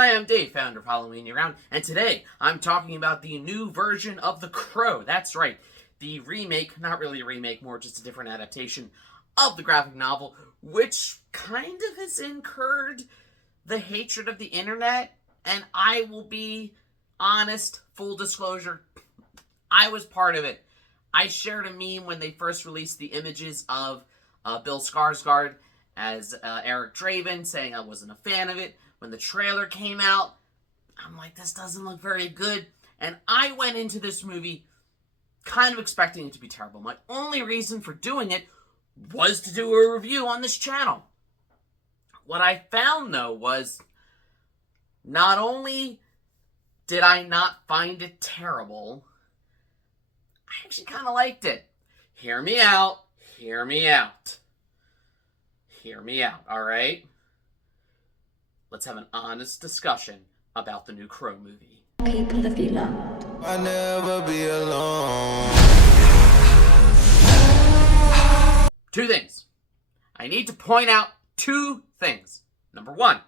Hi, I'm Dave, founder of Halloween Year Round, and today I'm talking about the new version of The Crow. That's right, the remake, not really a remake, more just a different adaptation of the graphic novel, which kind of has incurred the hatred of the internet, and I will be honest, full disclosure, I was part of it. I shared a meme when they first released the images of Bill Skarsgård as Eric Draven, saying I wasn't a fan of it. When the trailer came out, I'm like, this doesn't look very good. And I went into this movie kind of expecting it to be terrible. My only reason for doing it was to do a review on this channel. What I found, though, was not only did I not find it terrible, I actually kind of liked it. Hear me out. Hear me out. Hear me out, all right? Let's have an honest discussion about the new Crow movie. People of you loved. I'll never be alone. Two things. I need to point out two things. Number one,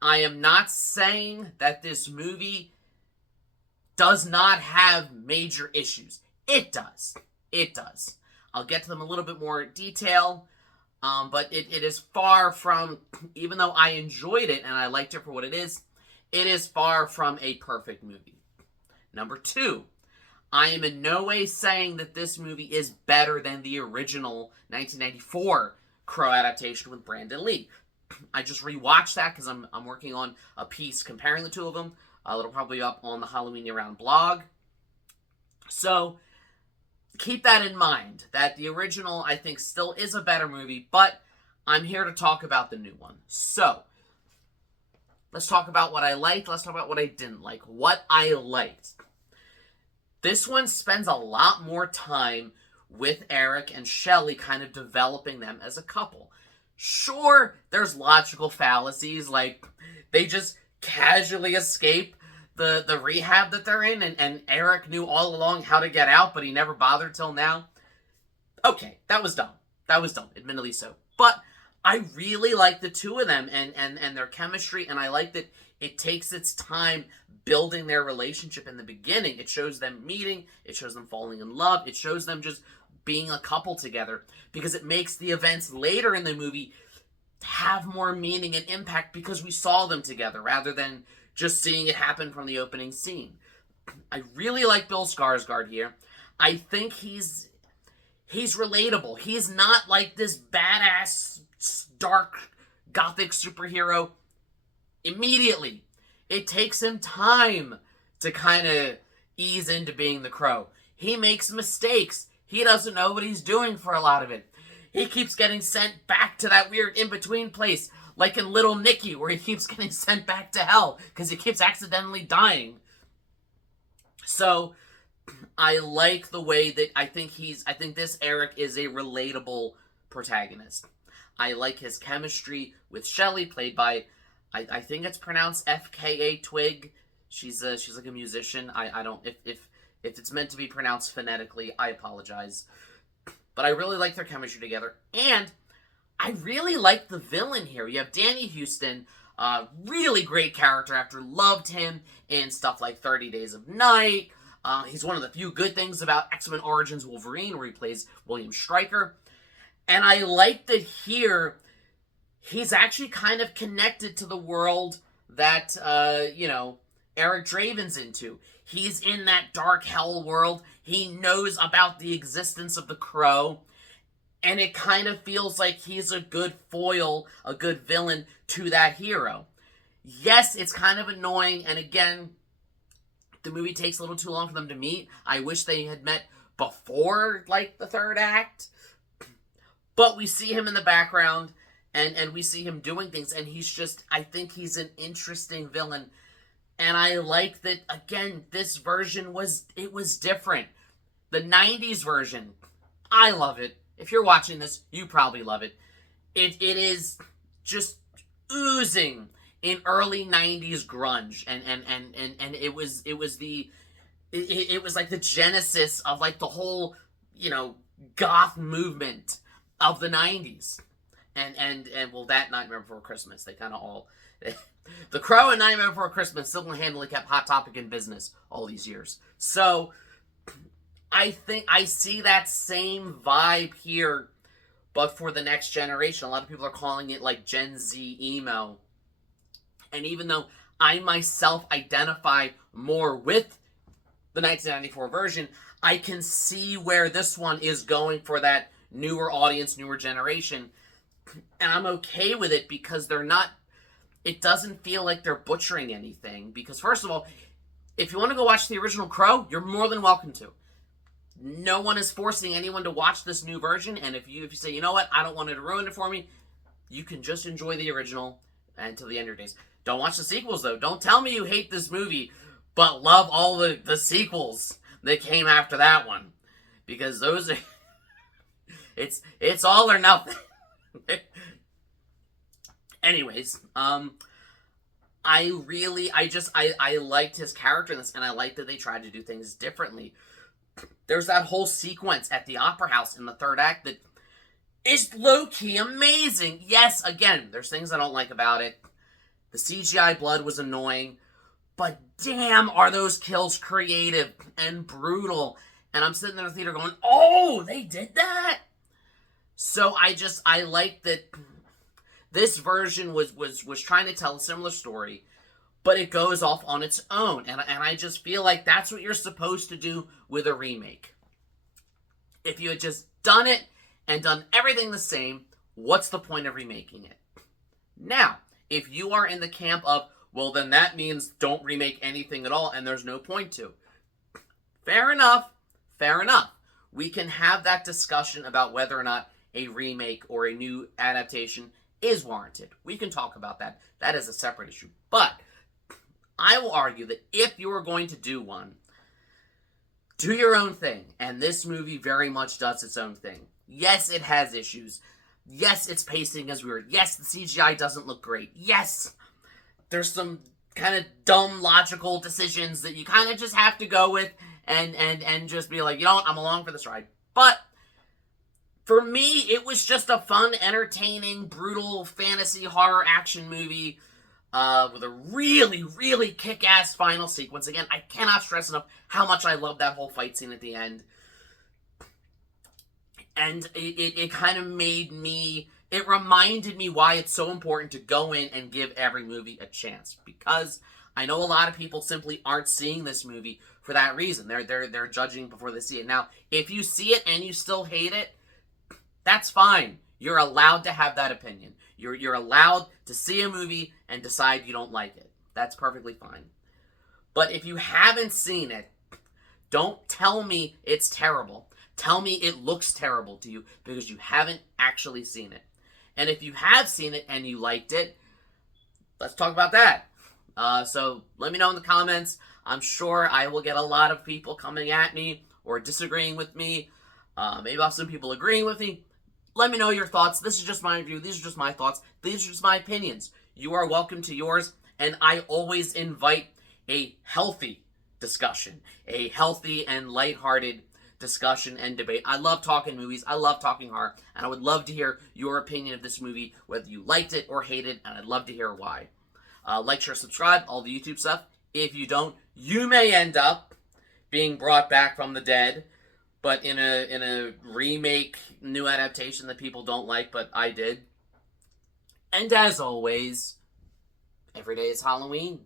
I am not saying that this movie does not have major issues. It does. It does. I'll get to them a little bit more in detail. But it is far from, even though I enjoyed it and I liked it for what it is far from a perfect movie. Number two, I am in no way saying that this movie is better than the original 1994 Crow adaptation with Brandon Lee. I just rewatched that because I'm working on a piece comparing the two of them. It'll probably be up on the Halloween Year Round blog. So keep that in mind, that the original, I think, still is a better movie, but I'm here to talk about the new one. So, let's talk about what I liked, let's talk about what I didn't like. What I liked. This one spends a lot more time with Eric and Shelley, kind of developing them as a couple. Sure, there's logical fallacies, like they just casually escape the rehab that they're in, and Eric knew all along how to get out, but he never bothered till now. Okay, that was dumb. That was dumb, admittedly so. But I really like the two of them and their chemistry, and I like that it takes its time building their relationship in the beginning. It shows them meeting, it shows them falling in love, it shows them just being a couple together, because it makes the events later in the movie have more meaning and impact because we saw them together rather than just seeing it happen from the opening scene. I really like Bill Skarsgård here. I think he's relatable. He's not like this badass, dark, gothic superhero immediately. It takes him time to kind of ease into being the Crow. He makes mistakes. He doesn't know what he's doing for a lot of it. He keeps getting sent back to that weird in-between place, like in Little Nicky, where he keeps getting sent back to hell because he keeps accidentally dying. So, I like the way that I think this Eric is a relatable protagonist. I like his chemistry with Shelley, played by, I think it's pronounced FKA Twig. She's like a musician. I don't, if it's meant to be pronounced phonetically, I apologize. But I really like their chemistry together. And I really like the villain here. You have Danny Houston, really great character actor. Loved him in stuff like 30 Days of Night. He's one of the few good things about X-Men Origins Wolverine, where he plays William Stryker. And I like that here, he's actually kind of connected to the world that, Eric Draven's into. He's in that dark hell world. He knows about the existence of the Crow. And it kind of feels like he's a good foil, a good villain to that hero. Yes, it's kind of annoying, and again, the movie takes a little too long for them to meet. I wish they had met before, like, the third act. But we see him in the background, and we see him doing things, and he's just, I think he's an interesting villain. And I like that, again, this version was different. The 90s version, I love it. If you're watching this, you probably love it. It is just oozing in early 90s grunge, and it was like the genesis of like the whole, goth movement of the 90s. And well, that Nightmare Before Christmas, they kind of all... The Crow and Nightmare Before Christmas single-handedly kept Hot Topic in business all these years. So, I think I see that same vibe here, but for the next generation. A lot of people are calling it like Gen Z emo. And even though I myself identify more with the 1994 version, I can see where this one is going for that newer audience, newer generation. And I'm okay with it because they're not... It doesn't feel like they're butchering anything. Because first of all, if you want to go watch the original Crow, you're more than welcome to. No one is forcing anyone to watch this new version. And if you say, you know what, I don't want it to ruin it for me, you can just enjoy the original until the end of your days. Don't watch the sequels, though. Don't tell me you hate this movie, but love all the sequels that came after that one. Because those are... It's all or nothing. Anyways, I liked his character in this, and I liked that they tried to do things differently. There's that whole sequence at the Opera House in the third act that is low-key amazing. Yes, again, there's things I don't like about it. The CGI blood was annoying, but damn, are those kills creative and brutal. And I'm sitting in the theater going, oh, they did that? So I like that this version was trying to tell a similar story, but it goes off on its own. And I just feel like that's what you're supposed to do with a remake. If you had just done it and done everything the same, what's the point of remaking it? Now, if you are in the camp of, well, then that means don't remake anything at all and there's no point to. Fair enough. Fair enough. We can have that discussion about whether or not a remake or a new adaptation is warranted. We can talk about that. That is a separate issue. But I will argue that if you are going to do one, do your own thing. And this movie very much does its own thing. Yes, it has issues. Yes, its pacing is weird. Yes, the CGI doesn't look great. Yes, there's some kind of dumb logical decisions that you kind of just have to go with and just be like, you know what, I'm along for this ride. But for me, it was just a fun, entertaining, brutal fantasy horror action movie with a really, really kick-ass final sequence. Again, I cannot stress enough how much I love that whole fight scene at the end. And it kind of made me... It reminded me why it's so important to go in and give every movie a chance. Because I know a lot of people simply aren't seeing this movie for that reason. They're judging before they see it. Now, if you see it and you still hate it, that's fine. You're allowed to have that opinion. You're allowed to see a movie and decide you don't like it. That's perfectly fine. But if you haven't seen it, don't tell me it's terrible. Tell me it looks terrible to you because you haven't actually seen it. And if you have seen it and you liked it, let's talk about that. So let me know in the comments. I'm sure I will get a lot of people coming at me or disagreeing with me. Maybe I'll have some people agreeing with me. Let me know your thoughts. This is just my review. These are just my thoughts. These are just my opinions. You are welcome to yours. And I always invite a healthy discussion. A healthy and lighthearted discussion and debate. I love talking movies. I love talking horror. And I would love to hear your opinion of this movie, whether you liked it or hated it. And I'd love to hear why. Like, share, subscribe, all the YouTube stuff. If you don't, you may end up being brought back from the dead. But in a remake, new adaptation that people don't like, but I did. And as always, every day is Halloween.